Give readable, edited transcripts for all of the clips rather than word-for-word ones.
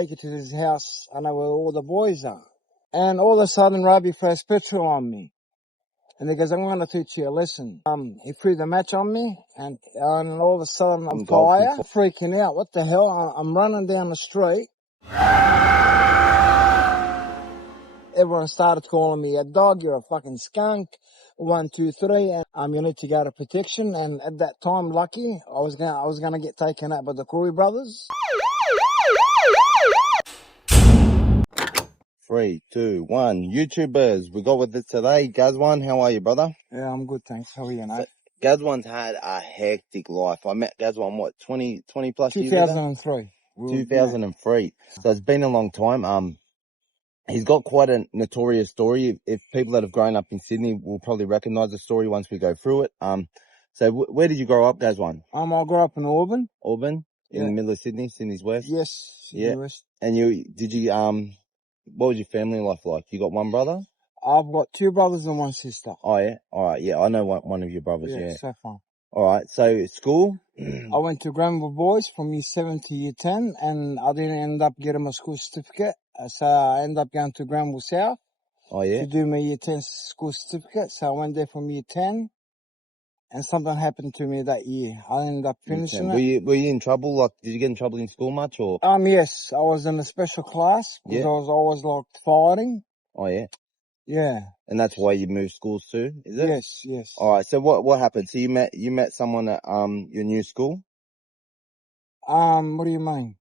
Take it to his house. I know where all the boys are. And all of a sudden, Robbie flashed petrol on me. And he goes, I'm going to teach you a lesson. He threw the match on me, and all of a sudden I'm fire, freaking out. What the hell? I'm running down the street. Everyone started calling me a dog. You're a fucking skunk. 1, 2, 3, and you need to go to protection. And at that time, lucky, I was gonna get taken out by the Corey brothers. 3, 2, 1. YouTubers, we got with it today. Gazwan, how are you, brother? Yeah, I'm good, thanks. How are you, mate? So, Gazwan's had a hectic life. I met Gazwan, what, 20 plus years ago? 2003. 2003. So it's been a long time. He's got quite a notorious story. If people that have grown up in Sydney will probably recognise the story once we go through it. So where did you grow up, Gazwan? I grew up in Auburn. Auburn? In the middle of Sydney, Sydney's west? Yes, Sydney West. And what was your family life like? You got one brother? I've got 2 brothers and 1 sister. Oh, yeah? All right, yeah. I know one of your brothers, yeah. So far. All right, so school? I went to Granville Boys from year 7 to year 10, and I didn't end up getting my school certificate. So I ended up going to Granville South to do my year 10 school certificate. So I went there from year 10, and something happened to me that year. I ended up finishing it. Were you in trouble? Like, did you get in trouble in school much, or? Yes, I was in a special class because I was always like fighting. Oh, yeah? Yeah. And that's why you moved schools too, is it? Yes, yes. All right. So what happened? So you met someone at your new school? What do you mean?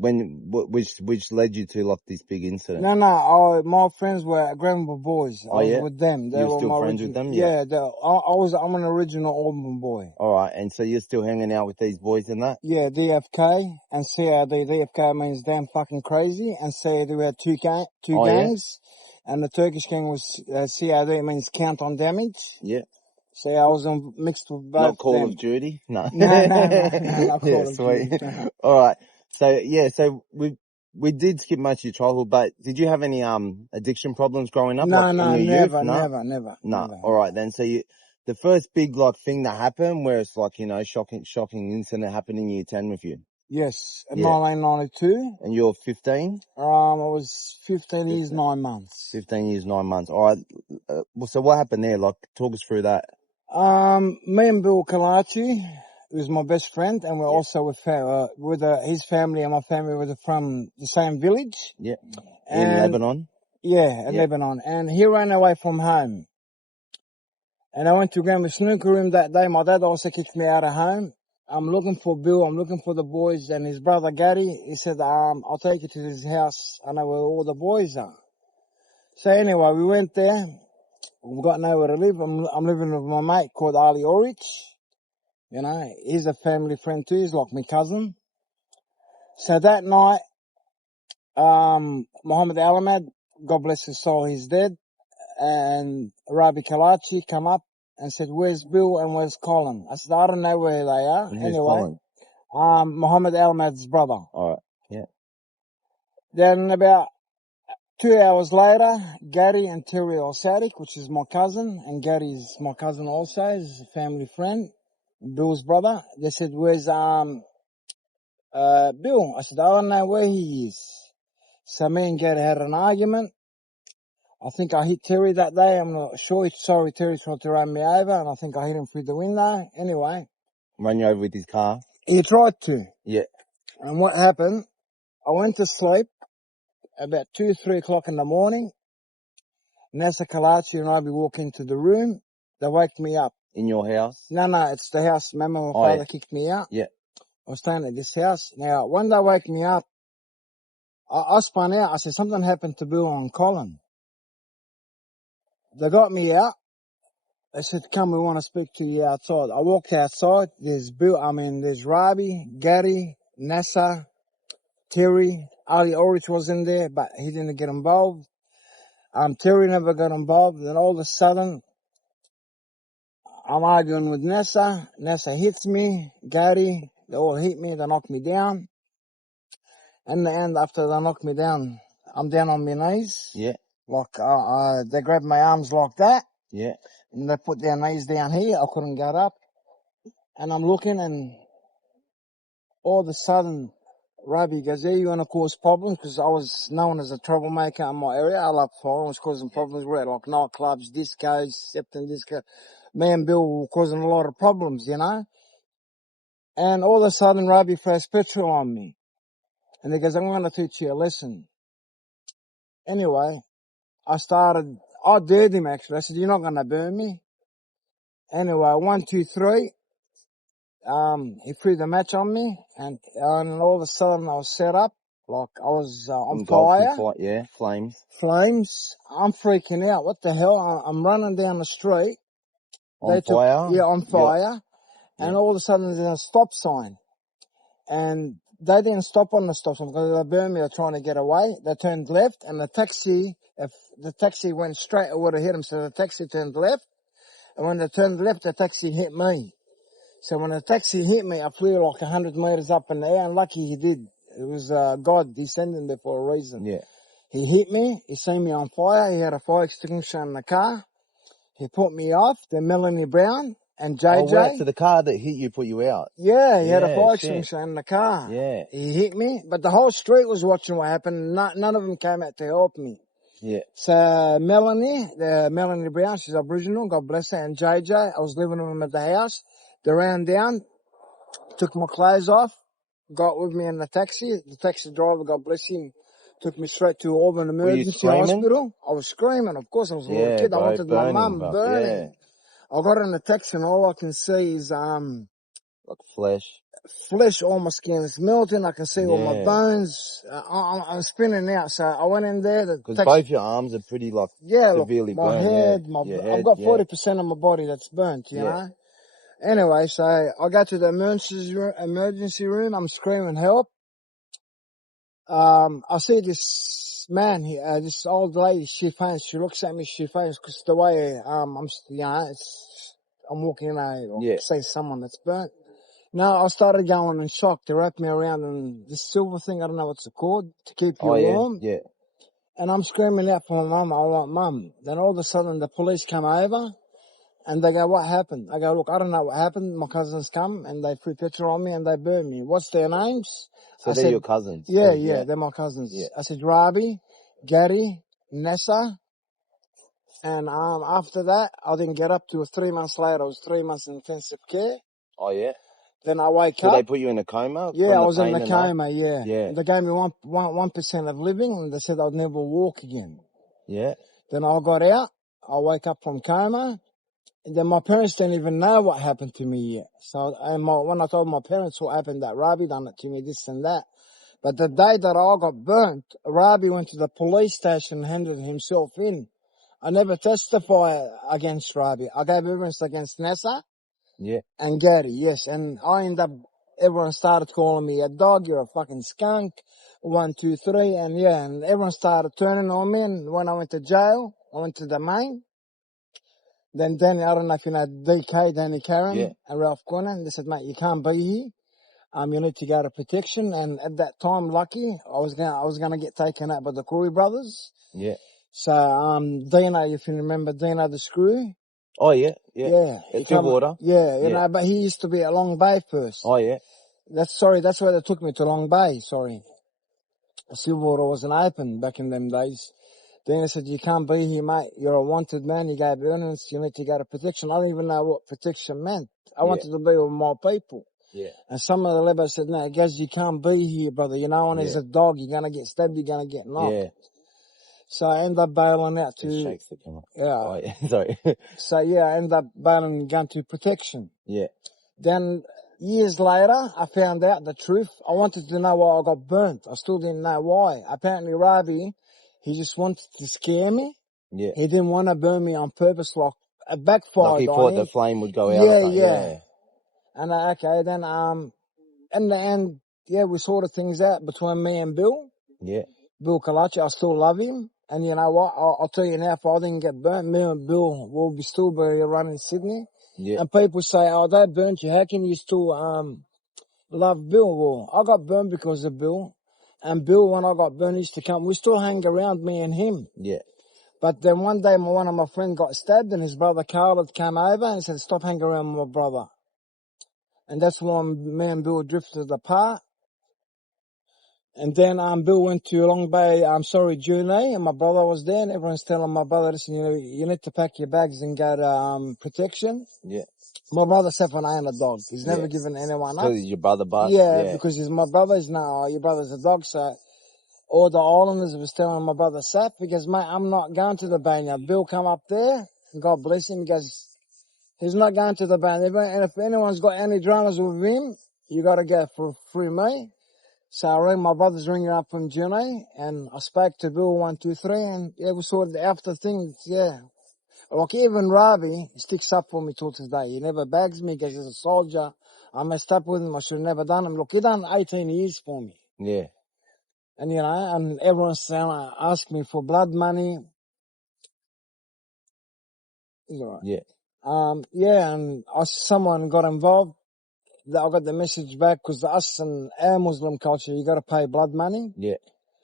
Which led you to like this big incident? No. My friends were Granville Boys. I was with them. They were still friends with them? Yeah. I'm an original Auburn boy. All right. And so you're still hanging out with these boys and that? Yeah, DFK and CAD. DFK means damn fucking crazy, and CAD we had two gangs. And the Turkish gang was CAD, it means count on damage. Yeah. So I was mixed with both. Not Call of Duty? No. No, not Call of sweet. Duty. All right. So we did skip most of your childhood, but did you have any addiction problems growing up? No, never. No. All right then. So the first big like thing that happened where it's like, shocking incident happened in year 10 with you. Yes, in 1992. And you're 15? I was 15 years, 9 months. 15 years, 9 months. All right. So what happened there? Like, talk us through that. Me and Bill Kalachi, who's my best friend, and we're also with his family and my family were from the same village. Yeah. In Lebanon? Yeah, in Lebanon. And he ran away from home. And I went to Grandma's snooker room that day. My dad also kicked me out of home. I'm looking for Bill, I'm looking for the boys, and his brother Gary, he said, I'll take you to his house. I know where all the boys are. So anyway, we went there. We've got nowhere to live. I'm living with my mate called Ali Orich. He's a family friend too. He's like my cousin. So that night, Muhammad Alamad, God bless his soul, he's dead. And Rabi Kalachi come up and said, where's Bill and where's Colin? I said, I don't know where they are. And anyway, Muhammad Alamad's brother. All right, yeah. Then about 2 hours later, Gary and Terry Al-Sadiq, which is my cousin, and Gary's my cousin also, he's a family friend, Bill's brother. They said, where's Bill? I said, I don't know where he is. So me and Gary had an argument. I think I hit Terry that day. I'm not sure. Sorry, Terry tried to run me over, and I think I hit him through the window. Anyway. Run you over with his car? He tried to. Yeah. And what happened, I went to sleep about 2, 3 o'clock in the morning. Nasa Kalachi and I walk into the room. They wake me up. In your house? No, it's the house. Remember my father kicked me out? Yeah. I was staying at this house. Now, when they wake me up, I spun out. I said, something happened to Bill and Colin. They got me out. They said, come, we want to speak to you outside. I walked outside. There's Rabi, Gary, Nasa, Terry. Ali Orich was in there, but he didn't get involved. Terry never got involved. Then all of a sudden, I'm arguing with Nasa. Nasa hits me. Gary, they all hit me. They knocked me down. In the end, after they knocked me down, I'm down on my knees. Yeah. Like, they grabbed my arms like that. Yeah. And they put their knees down here. I couldn't get up. And I'm looking, and all of a sudden, Robbie goes, yeah, you want to cause problems? Because I was known as a troublemaker in my area. I love fire. I was causing problems. We're at like nightclubs, discos, Septon disco. Me and Bill were causing a lot of problems, you know. And all of a sudden, Robbie throws petrol on me. And he goes, I'm going to teach you a lesson. Anyway, I dared him actually. I said, you're not going to burn me. Anyway, 1, 2, 3. He threw the match on me, and all of a sudden I was set up, like I was on fire. Yeah, flames. Flames. I'm freaking out. What the hell? I'm running down the street. On fire? Yeah, on fire. Yeah. And all of a sudden there's a stop sign. And they didn't stop on the stop sign because they burned me. They're trying to get away. They turned left, and if the taxi went straight, it would have hit them. So the taxi turned left. And when they turned left, the taxi hit me. So when the taxi hit me, I flew like 100 meters up in the air, and lucky he did. It was God descending there for a reason. Yeah. He hit me. He seen me on fire. He had a fire extinguisher in the car. He put me off. Then Melanie Brown and JJ. Oh, wow. So the car that hit you put you out? Yeah, he had a fire extinguisher in the car. Yeah. He hit me, but the whole street was watching what happened. None of them came out to help me. Yeah. So Melanie Brown, she's Aboriginal, God bless her, and JJ, I was living with them at the house. They ran down, took my clothes off, got with me in the taxi. The taxi driver, God bless him, took me straight to Auburn Emergency Hospital. I was screaming, of course, I was a little kid. I wanted my mum burning. Yeah. I got in the taxi and all I can see is like flesh, all my skin is melting. I can see all my bones. I'm spinning out. So I went in there. Because both your arms are pretty severely my burned. Head, I've got 40% of my body that's burnt, you know. Anyway, so I go to the emergency room. I'm screaming help. I see this man here, this old lady. She faints. She looks at me. She faints because the way I'm walking in say someone that's burnt. No, I started going in shock. They wrapped me around in this silver thing. I don't know what's it called, to keep you warm. Yeah. And I'm screaming out for my mum. I want mum. Then all of a sudden the police come over and they go, what happened? I go, look, I don't know what happened. My cousins come and they threw petrol on me and they burned me. What's their names? So they're your cousins? Yeah, they're my cousins. Yeah. I said, Rabi, Gary, Nessa. And after that, I didn't get up to 3 months later. I was 3 months in intensive care. Oh, yeah? Then I wake up. So they put you in a coma? Yeah, I was in the coma, yeah. And they gave me 1% of living and they said I'd never walk again. Yeah. Then I got out. I wake up from coma. And then my parents didn't even know what happened to me yet. So when I told my parents what happened, that Rabi done it to me, this and that. But the day that I got burnt, Rabi went to the police station and handed himself in. I never testified against Rabi. I gave evidence against Nessa. Yeah. And Gary, yes. And I ended up, everyone started calling me a dog, you're a fucking skunk, 1, 2, 3. And everyone started turning on me. And when I went to jail, I went to the main. Then Danny, I don't know if you know DK, Danny Karen and Ralph Gunnan. They said, mate, you can't be here. You need to go to protection. And at that time, lucky, I was gonna get taken out by the Corey brothers. Yeah. So, Dino, if you remember Dino the Screw. Oh, yeah. At Stillwater. You know, but he used to be at Long Bay first. Oh, yeah. That's where they took me to Long Bay, Stillwater wasn't open back in them days. Then they said, you can't be here, mate. You're a wanted man. You gave evidence. You need to go to protection. I don't even know what protection meant. I wanted to be with my people. Yeah. And some of the liberals said, no, Gaz, you can't be here, brother. You know, and as a dog, you're going to get stabbed. You're going to get knocked. Yeah. So I ended up bailing out to... It shakes the camera. Yeah. Oh, yeah. Sorry. So, I ended up bailing and going to protection. Yeah. Then years later, I found out the truth. I wanted to know why I got burnt. I still didn't know why. Apparently, Rabi, he just wanted to scare me. Yeah. He didn't want to burn me on purpose, like it backfired. Like he thought the flame would go out. Yeah. And then in the end, we sorted things out between me and Bill. Yeah. Bill Kalachi, I still love him. And you know what? I'll tell you now, if I didn't get burnt, me and Bill will still be running Sydney. Yeah. And people say, oh, they burnt you. How can you still love Bill? Well, I got burnt because of Bill. And Bill, when I got burnt, he used to come. We still hang around, me and him. Yeah. But then one day, one of my friends got stabbed, and his brother Carl had come over and said, stop hanging around with my brother. And that's when me and Bill drifted apart. And then Bill went to Long Bay, Junee, and my brother was there, and everyone's telling my brother, listen, you need to pack your bags and go to protection. Yeah. My brother Stefan ain't a dog. He's never given anyone up. Because he's your brother, but because he's my brother. He's your brother's a dog, so all the islanders was telling my brother Sap, because mate, I'm not going to the Banya. Bill come up there, God bless him, he goes, he's not going to the Banya. And if anyone's got any dramas with him, you got to go through me. So I rang my brother's ringing up from Junee, and I spoke to Bill 123, and we sorted out the things, Like even Ravi sticks up for me till today. He never bags me because he's a soldier. I messed up with him. I should have never done him. Look, he done 18 years for me. Yeah. And and everyone's saying, ask me for blood money. Yeah. And someone got involved. I got the message back, because us and our Muslim culture, you got to pay blood money. Yeah.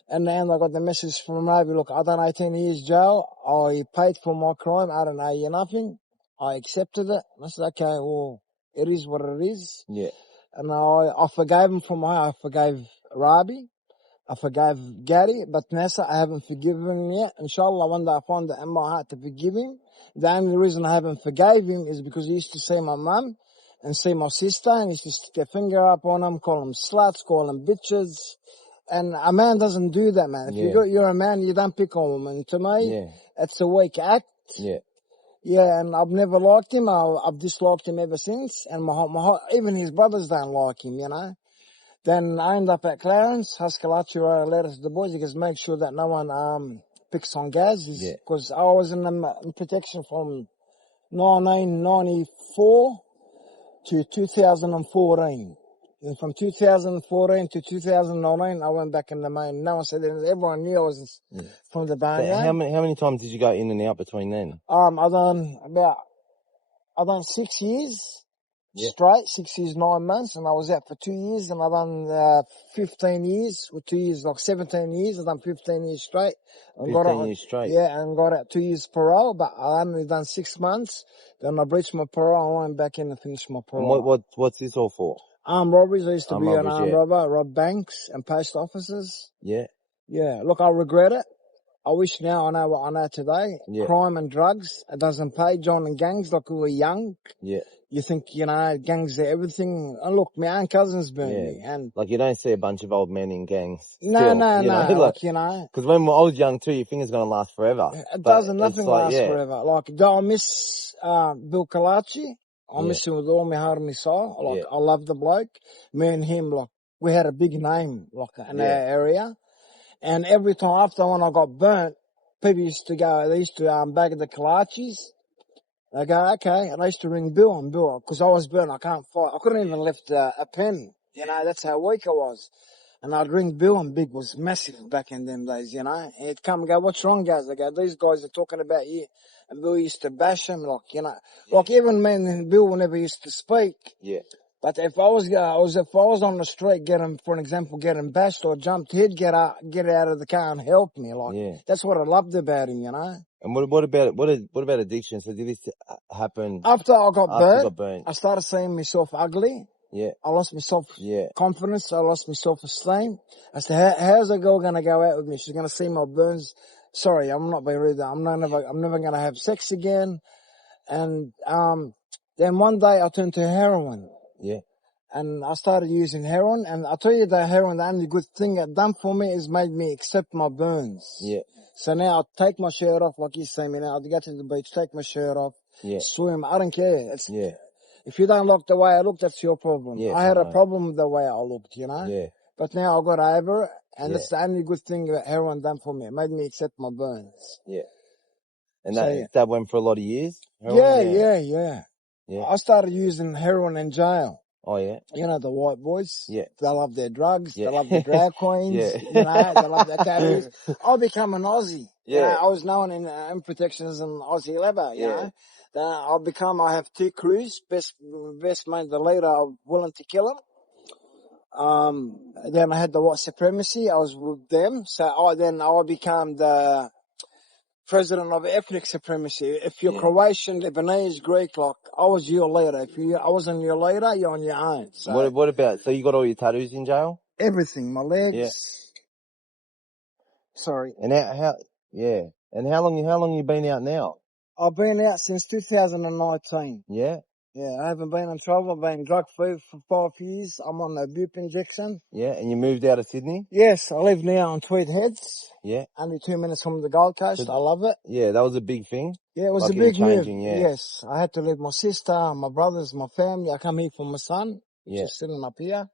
And then I got the message from Ravi, look, I done 18 years jail. I paid for my crime. I don't owe you nothing. I accepted it. I said, okay, well, it is what it is. Yeah. And I forgave him I forgave Rabi. I forgave Gary, but Nessa, I haven't forgiven him yet. Inshallah, one day I find it in my heart to forgive him. The only reason I haven't forgave him is because he used to see my mum and see my sister, and he used to stick a finger up on them, call them sluts, call them bitches. And a man doesn't do that, man. If you're a man, you don't pick on women. To me, it's a weak act. Yeah. Yeah, and I've never liked him. I've disliked him ever since. And even his brothers don't like him, Then I end up at Clarence. Haskalachi wrote a letter to the boys. He goes, make sure that no one picks on Gaz. Because I was in protection from 1994 to 2014. And from 2014 to 2019, I went back in the main. No one said anything. Everyone knew I was from the Barnyard. So how many times did you go in and out between then? I done 6 years straight, 6 years, 9 months, and I was out for 2 years, and I done 15 years, with 2 years, like 17 years. I done 15 years straight. And 15 years straight? Yeah, and got out 2 years parole, but I only done 6 months. Then I breached my parole, I went back in and finished my parole. And what's this all for? Armed robberies. I used to be an armed robber, rob banks and post offices. Yeah. Yeah, look, I regret it. I wish now I know what I know today. Yeah. Crime and drugs, it doesn't pay. Joining gangs, like we were young. Yeah. You think, gangs are everything. And look, my own cousins burned me. And like, you don't see a bunch of old men in gangs. No. Because when I was young too, you think it's going to last forever. It doesn't. Nothing lasts forever. Like, I miss Bill Kalachi. I miss him with all my heart and my soul. Like, I love the bloke. Me and him, like, we had a big name, like, in our area. And every time after when I got burnt, people used to bag the Kalachis. They go, okay. And I used to ring Bill, because I was burnt, I can't fight. I couldn't even lift a pen. That's how weak I was. And I'd ring Bill, and Big was massive back in them days, He'd come and go, what's wrong, guys? I go, these guys are talking about you. And Bill used to bash him, like even men and Bill never used to speak. Yeah. But if I was on the street getting bashed or jumped, he'd get out of the car and help me. That's what I loved about him, And what about addiction? So did this happen after I got burnt? I started seeing myself ugly. Yeah. I lost my confidence. I lost my self-esteem. I said, how's a girl gonna go out with me? She's gonna see my burns. Sorry, I'm not being rude. I'm never gonna have sex again. And then one day I turned to heroin. Yeah. And I started using heroin, and I tell you that heroin, the only good thing it done for me is made me accept my burns. Yeah. So now I take my shirt off, like you say me now. I go to the beach, take my shirt off, swim. I don't care. If you don't look the way I look, that's your problem. Yeah, I had a problem with the way I looked, Yeah. But now I got over it, and it's the only good thing that heroin done for me. It made me accept my burns. Yeah. And that went for a lot of years? Yeah. I started using heroin in jail. Oh, yeah? The white boys. Yeah. They love their drugs. They love the drag queens. They love their tattoos. I become an Aussie. Yeah. I was known in protection as an Aussie labor, you know. Then I have two crews, best mate, the leader, willing to kill him. Then I had the white supremacy. I was with them. So I became the president of ethnic supremacy. If you're Croatian, Lebanese, Greek, like, I was your leader. I wasn't your leader, you're on your own. So what about, so you got all your tattoos in jail? everything, my legs. Yeah. Sorry. And yeah. And how long you been out now? I've been out since 2019. Yeah. Yeah, I haven't been in trouble. I've been drug-free for 5 years. I'm on a bupe injection. Yeah. And you moved out of Sydney? Yes, I live now on Tweed Heads. Yeah. Only 2 minutes from the Gold Coast. So, I love it. yeah, that was a big thing. Yeah, it was Like a in big move. changing, yeah. Yes, I had to leave my sister, my brothers, my family. I come here for my son, Yeah. just sitting up here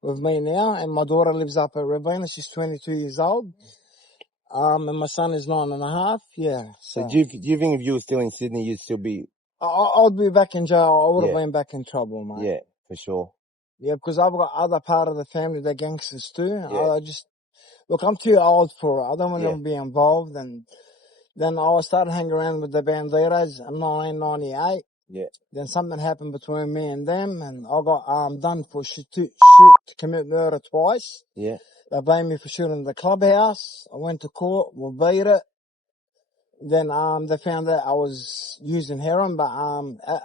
with me now. And my daughter lives up at Ravenna. She's 22 years old. And my son is 9.5. Yeah. So do you think if you were still in Sydney, you'd still be? I'd be back in jail. I would have Yeah. been back in trouble, mate. Yeah, for sure. Yeah, because I've got other part of the family, they're gangsters too. Yeah. Look, I'm too old for it. I don't want Yeah. to be involved. And then I started hanging around with the banditos in 1998. Yeah. Then something happened between me and them, and I got done for to commit murder twice. Yeah. They blamed me for shooting the clubhouse. I went to court, we beat it. Then they found out I was using heroin, but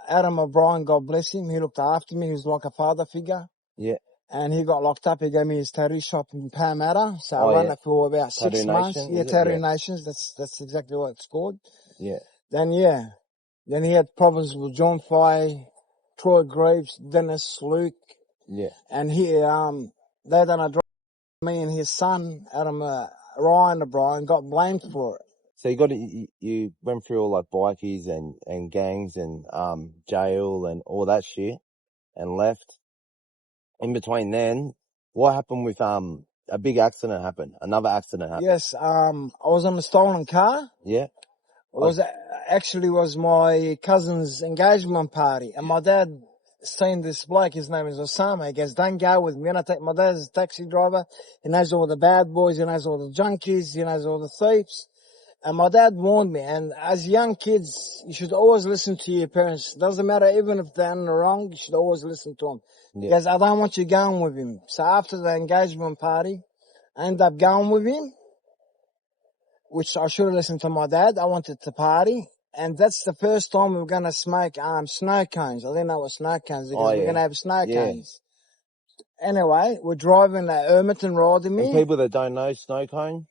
Adam O'Brien, God bless him, he looked after me. He was like a father figure. Yeah. And he got locked up. He gave me his tattoo shop in Parramatta. So I Oh, ran yeah. it for about Tattoo 6 months. Nation, Yeah, is it? Tattoo Yeah. Nations. That's exactly what it's called. Yeah. Then he had problems with John Fay, Troy Greaves, Dennis, Luke. Yeah. And they done a drug. Me and his son, Adam Ryan O'Brien, got blamed for it. So you went through all like bikies and gangs and jail and all that shit and left. In between then, what happened with a big accident happened. Another accident happened. Yes, I was on a stolen car. Yeah. It was my cousin's engagement party, and my dad seen this bloke. His name is Osama. He goes, "Don't go with me." And my dad's a taxi driver. He knows all the bad boys. He knows all the junkies. He knows all the thieves. And my dad warned me. And as young kids, you should always listen to your parents. Doesn't matter, even if they're in the wrong, you should always listen to them. Yeah. He goes, "I don't want you going with him." So after the engagement party, I ended up going with him, which I should have listened to my dad. I wanted to party. And that's the first time we were going to smoke snow cones. I didn't know what snow cones because we're going to have snow cones. Anyway, we're driving at Ermiton riding me. And people that don't know snow cone,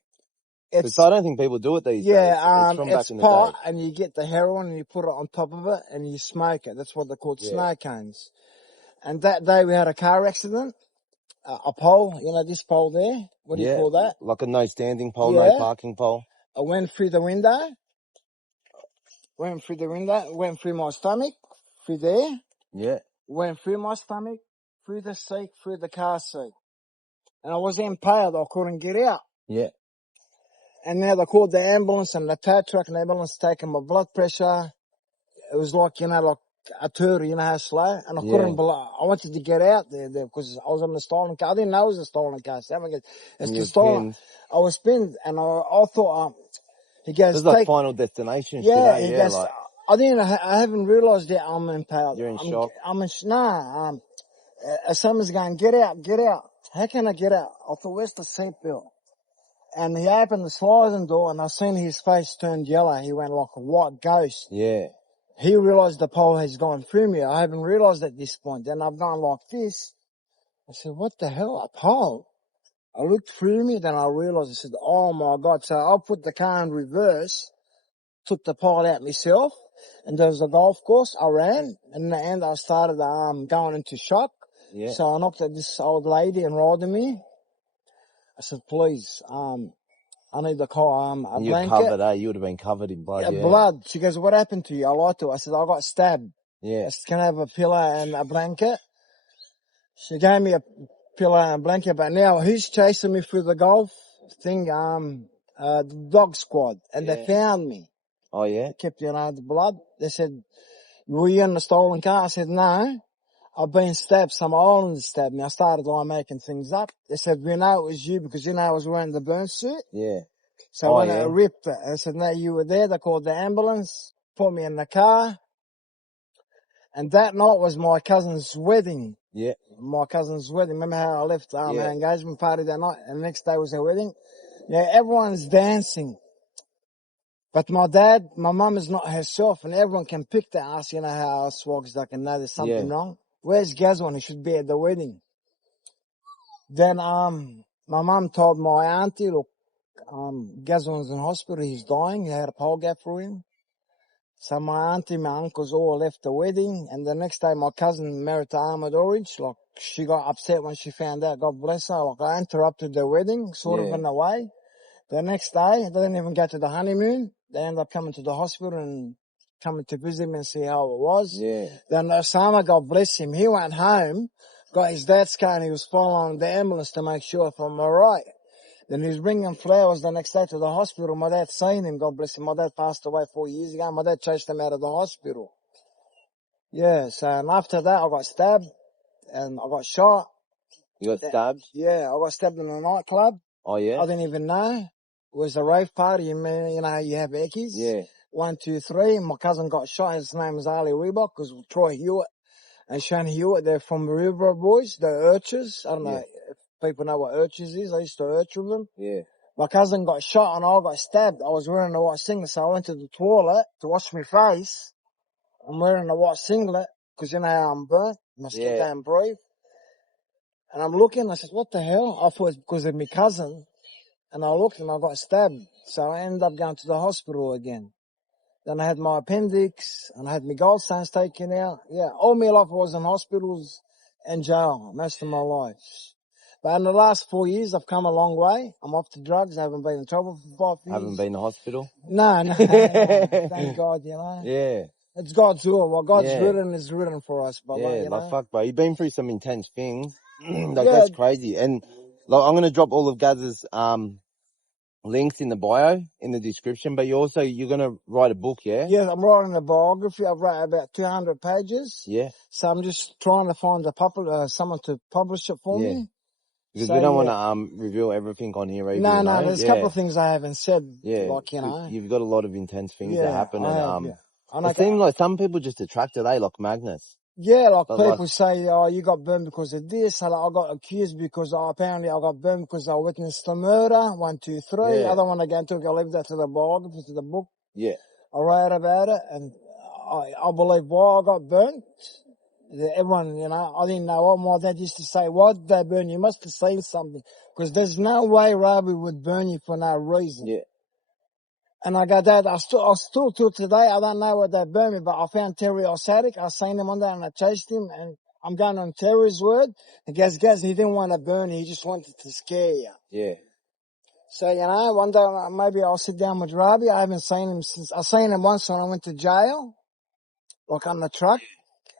because I don't think people do it these days. It's from back in the pot, day. and you get the heroin and you put it on top of it and you smoke it. That's what they're called, snow cones. And that day we had a car accident. A pole, this pole there. What do you call that? Like a no standing pole, no parking pole. I went through the window. Went through my stomach, through there. Yeah. Went through my stomach, through the seat, through the car seat. And I was impaled. I couldn't get out. Yeah. And now they called the ambulance and the tow truck and the ambulance taking my blood pressure. It was like, like a tour, how slow. And I couldn't I wanted to get out there because I was on the stolen car. I didn't know it was a stolen car. So it's the stolen. I was pinned and I thought, he goes, this is like Final Destination shit, yeah, he goes, like, I haven't realised that I'm impaled. You're in shock? Someone's going, get out. How can I get out? I thought, where's the seatbelt? And he opened the sliding door and I seen his face turned yellow. He went like a white ghost. Yeah. He realised the pole has gone through me. I haven't realised at this point. Then I've gone like this. I said, what the hell? A pole? I looked through me, then I realised, I said, oh my God. So I put the car in reverse, took the pole out myself, and there was a golf course. I ran, and in the end I started going into shock. Yeah. So I knocked at this old lady and riding me. I said, please, I need a car, a you're blanket. covered, You would have been covered in blood, Blood. She goes, what happened to you? I lied to her. I said, I got stabbed. Yeah. I said, can I have a pillow and a blanket? She gave me a pillow and a blanket, but now who's chasing me through the golf thing? The dog squad. And they found me. Oh, yeah? They kept, the blood. They said, were you in the stolen car? I said, no. I've been stabbed. Some island stabbed me. I started making things up. They said, we know it was you because I was wearing the burn suit. Yeah. So when I ripped it, I said, no, you were there. They called the ambulance, put me in the car. And that night was my cousin's wedding. Yeah. My cousin's wedding. Remember how I left her engagement party that night and the next day was her wedding? Yeah, everyone's dancing. But my mum is not herself and everyone can pick the ass, how swags they can know there's something wrong. Where's Gazwan? He should be at the wedding. Then, my mum told my auntie, look, Gazwan's in hospital, he's dying, he had a pole gap for him. So my auntie, my uncles all left the wedding, and the next day my cousin married to Ahmed Orange. Like, she got upset when she found out, God bless her. Like, I interrupted the wedding, sort of in a way. The next day, they didn't even go to the honeymoon. They ended up coming to the hospital and coming to visit me and see how it was. Yeah. Then Osama, God bless him, he went home, got his dad's car, and he was following the ambulance to make sure if I'm alright. Then he was bringing flowers the next day to the hospital. My dad seen him, God bless him. My dad passed away 4 years ago. My dad chased him out of the hospital. Yeah, so and after that I got stabbed and I got shot. You got stabbed? Yeah, I got stabbed in a nightclub. Oh, yeah? I didn't even know. It was a rave party. You know how you have eckies? Yeah. 1, 2, 3. My cousin got shot. His name was Ali Reebok, because Troy Hewitt and Shane Hewitt, they're from the River Boys, the Urchers. I don't know if people know what Urchers is. I used to urch with them. Yeah. My cousin got shot and I got stabbed. I was wearing a white singlet, so I went to the toilet to wash my face. I'm wearing a white singlet because you know how I'm burnt. My skin can't breathe. And I'm looking, I said, what the hell? I thought it's because of my cousin. And I looked and I got stabbed. So I ended up going to the hospital again. Then I had my appendix and I had my gallstones taken out. Yeah, all my life I was in hospitals and jail, most of my life. But in the last 4 years, I've come a long way. I'm off the drugs. I haven't been in trouble for 5 years. Haven't been to hospital? No. Thank God, you know. Yeah. It's God's will. What God's written is written for us, but yeah, you know. fuck, bro. You've been through some intense things. That's crazy. And like, I'm gonna drop all of Gaz's links in the bio, in the description. But you're gonna write a book, yeah? Yeah, I'm writing a biography. I've written about 200 pages. Yeah. So I'm just trying to find someone to publish it for me. Because we don't want to reveal everything on here either. No, there's a couple of things I haven't said. Yeah, like, you know. You've got a lot of intense things that happen. It seems like some people just attracted, like magnets. Yeah, like people say, oh, you got burned because of this. I got accused because apparently I got burned because I witnessed a murder. 1, 2, 3. I don't want to get into it. I'll leave that to the biography, to the book. Yeah. I write about it, and I believe why I got burnt. Everyone, you know, I didn't know what my dad used to say. Why did they burn you? You must have seen something. Because there's no way Robbie would burn you for no reason. Yeah. And I go, Dad, I still till today, I don't know what they burned me, but I found Terry Osatic. I seen him one day and I chased him, and I'm going on Terry's word. And Gaz, he didn't want to burn you. He just wanted to scare you. Yeah. So, you know, one day maybe I'll sit down with Robbie. I haven't seen him I seen him once when I went to jail, like on the truck.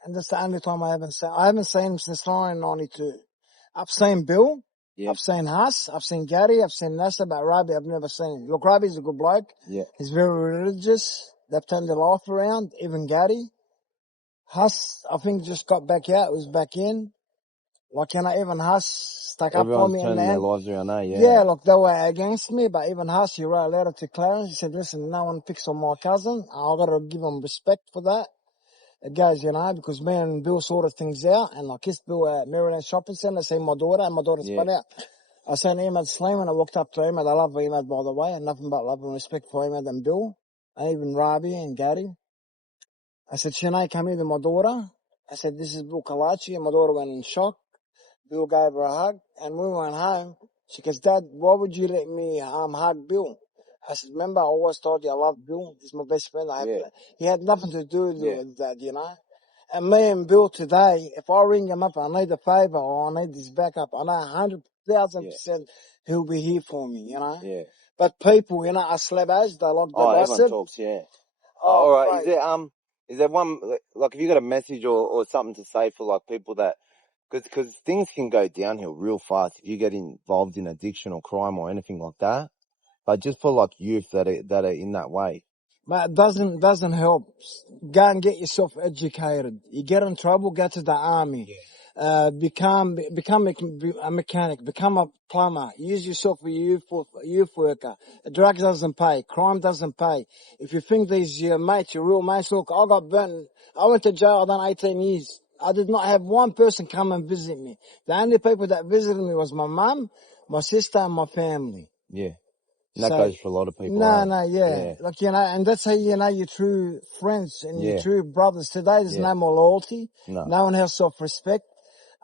And that's the only time I haven't seen him since 1992. I've seen Bill. Yeah. I've seen Huss. I've seen Gary. I've seen Nessa, but Robbie I've never seen. Look, Robbie's a good bloke. Yeah. He's very religious. They've turned their life around. Even Gary. Huss, I think, just got back out. He was back in. Like, you know, even Huss stuck up for me. Everyone's turning their lives around now, yeah. Yeah, look, they were against me, but even Huss, he wrote a letter to Clarence. He said, listen, no one picks on my cousin. I've got to give him respect for that. It goes, you know, because me and Bill sorted things out, and I kissed Bill at Maryland Shopping Centre, seen my daughter, and my daughter spun out. I seen Ahmed Slim, and I walked up to Ahmed. I love Ahmed, by the way, and nothing but love and respect for Ahmed and Bill, and even Rabi and Gary. I said, Shanae, come here to my daughter. I said, this is Bill Kalachi, and my daughter went in shock. Bill gave her a hug, and we went home. She goes, Dad, why would you let me hug Bill? I said, remember, I always told you I love Bill. He's my best friend. He had nothing to do with that, you know. And me and Bill today, if I ring him up, I need a favor or I need his backup, I know 100,000% he'll be here for me, you know. Yeah. But people, you know, us slabos, they like the gossip. Everyone talks, yeah. All right. Is there one, like, have you got a message or something to say for, like, people that, because things can go downhill real fast if you get involved in addiction or crime or anything like that. But just for like youth that are in that way. But it doesn't help. Go and get yourself educated. You get in trouble, go to the army. Yeah. Become a mechanic, become a plumber. Use yourself for youth worker. Drugs doesn't pay. Crime doesn't pay. If you think these your mates, your real mates, look, I got burnt. I went to jail, I done 18 years. I did not have one person come and visit me. The only people that visited me was my mum, my sister, and my family. Yeah. And that goes for a lot of people. Yeah. Like, you know, and that's how you know your true friends and your true brothers. Today, there's no more loyalty. No one has self-respect.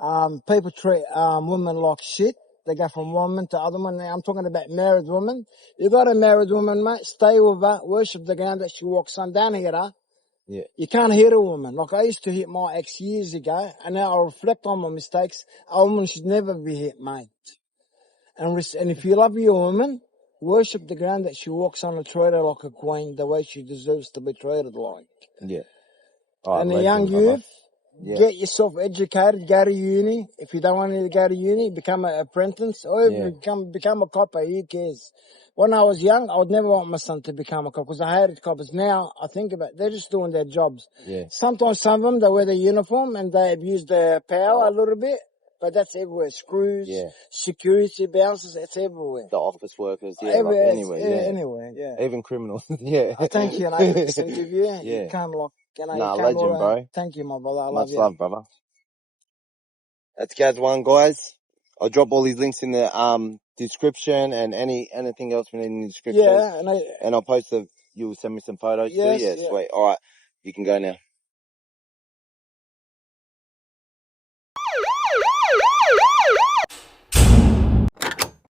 People treat women like shit. They go from one woman to other one. Now, I'm talking about married women. You got a married woman, mate. Stay with her. Worship the ground that she walks on. Don't hit her. Yeah. You can't hit a woman. Like I used to hit my ex years ago, and now I reflect on my mistakes. A woman should never be hit, mate. And if you love your woman, worship the ground that she walks on and treat her like a queen, the way she deserves to be treated like. Yeah. All right, And the legend, young brother. youth, get yourself educated, go to uni. If you don't want to go to uni, become an apprentice or even become a copper. Who cares? When I was young, I would never want my son to become a copper because I hated coppers. Now I think about it, they're just doing their jobs. Yeah. Sometimes some of them, they wear their uniform and they abuse their power a little bit, but that's everywhere. Screws, security bouncers, it's everywhere. The office workers, anywhere, yeah. Even criminals, yeah. Thank you, and I this interview. You can't Legend, bro. Thank you, my brother. I Much love you. love, brother. That's Gazwan, guys. I'll drop all these links in the description and anything else we need in the description. Yeah, and I'll post you'll send me some photos too. Yeah, sweet. All right, you can go now.